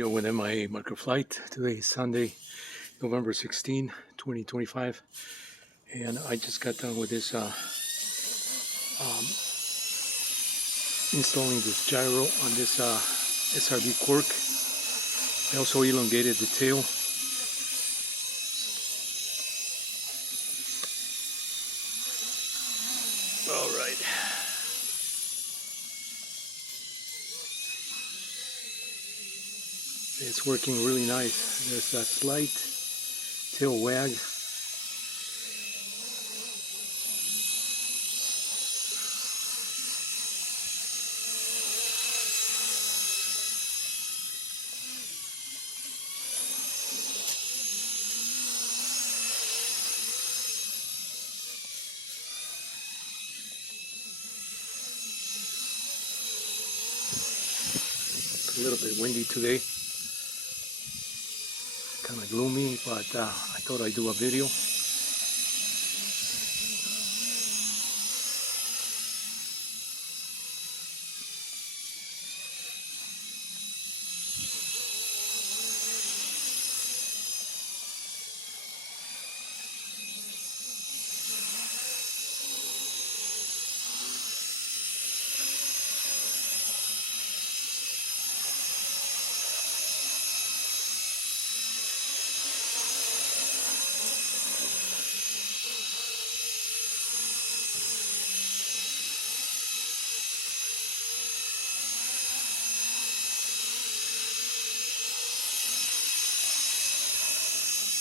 Within my micro flight. Today is Sunday, November 16, 2025, and I just got done with this installing this gyro on this SRB cork. I also elongated the tail. All right. It's working really nice. There's a slight tail wag. It's a little bit windy today. Kind of gloomy, but I thought I'd do a video.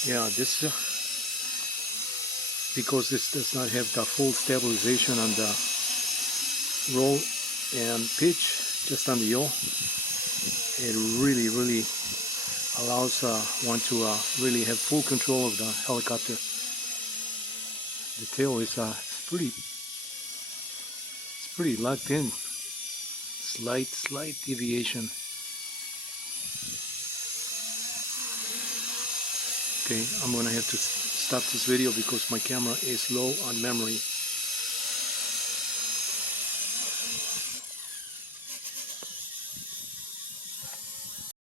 Yeah, this because this does not have the full stabilization on the roll and pitch, just on the yaw. It really allows one to really have full control of the helicopter. The tail is it's pretty locked in. Slight deviation. Okay, I'm gonna have to stop this video because my camera is low on memory.